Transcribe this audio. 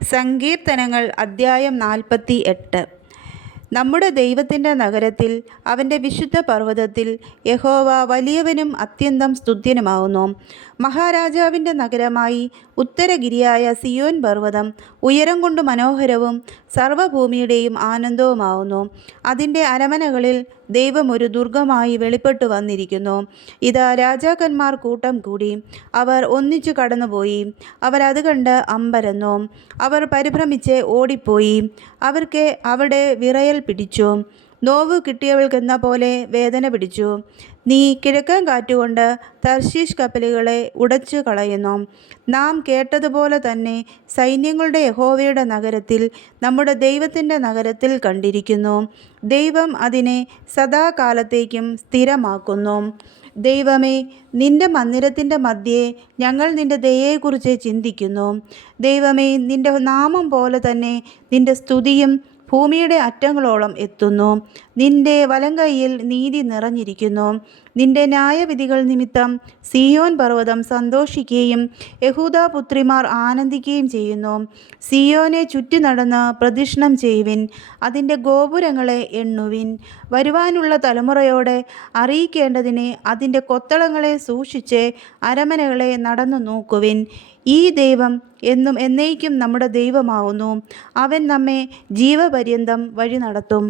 സങ്കീർത്തനങ്ങൾ അദ്ധ്യായം 48. നമ്മുടെ ദൈവത്തിൻ്റെ നഗരത്തിൽ, അവൻ്റെ വിശുദ്ധ പർവ്വതത്തിൽ യഹോവ വലിയവനും അത്യന്തം സ്തുത്യനുമാവുന്നു. മഹാരാജാവിൻ്റെ നഗരമായി ഉത്തരഗിരിയായ സിയോൻ പർവ്വതം ഉയരം കൊണ്ട് മനോഹരവും സർവ്വഭൂമിയുടെയും ആനന്ദവുമാവുന്നു. അതിൻ്റെ അരമനകളിൽ ദൈവം ഒരു ദുർഗമായി വെളിപ്പെട്ടു വന്നിരിക്കുന്നു. ഇതാ, രാജാക്കന്മാർ കൂട്ടം കൂടി, അവർ ഒന്നിച്ചു കടന്നുപോയി. അവർ അത് കണ്ട് അമ്പരന്നു. അവർ പരിഭ്രമിച്ച് ഓടിപ്പോയി. അവർക്ക് അവിടെ വിറയൽ പിടിച്ചു. നോവ് കിട്ടിയവൾക്കെന്ന പോലെ വേദന പിടിച്ചു. നീ കിഴക്കൻ കാറ്റുകൊണ്ട് തർശീഷ് കപ്പലുകളെ ഉടച്ചു കളയുന്നു. നാം കേട്ടതുപോലെ തന്നെ സൈന്യങ്ങളുടെ യഹോവയുടെ നഗരത്തിൽ, നമ്മുടെ ദൈവത്തിൻ്റെ നഗരത്തിൽ കണ്ടിരിക്കുന്നു. ദൈവം അതിനെ സദാകാലത്തേക്കും സ്ഥിരമാക്കുന്നു. ദൈവമേ, നിന്റെ മന്ദിരത്തിൻ്റെ മധ്യേ ഞങ്ങൾ നിന്റെ ദയയെക്കുറിച്ച് ചിന്തിക്കുന്നു. ദൈവമേ, നിന്റെ നാമം പോലെ തന്നെ നിന്റെ സ്തുതിയും ഭൂമിയുടെ അറ്റങ്ങളോളം എത്തുന്നു. നിന്റെ വലങ്കൈയിൽ നീതി നിറഞ്ഞിരിക്കുന്നു. നിന്റെ ന്യായവിധികൾ നിമിത്തം സിയോൻ പർവ്വതം സന്തോഷിക്കുകയും യഹൂദാപുത്രിമാർ ആനന്ദിക്കുകയും ചെയ്യുന്നു. സിയോനെ ചുറ്റി നടന്ന് പ്രദക്ഷിണം ചെയ്യുവിൻ, അതിൻ്റെ ഗോപുരങ്ങളെ എണ്ണുവിൻ. വരുവാനുള്ള തലമുറയോടെ അറിയിക്കേണ്ടതിനെ അതിൻ്റെ കൊത്തളങ്ങളെ സൂക്ഷിച്ച് അരമനകളെ നടന്നു നോക്കുവിൻ. ഈ ദൈവം എന്നും എന്നേക്കും നമ്മുടെ ദൈവമാവുന്നു. അവൻ നമ്മെ ജീവപര്യന്തം വഴി നടത്തും.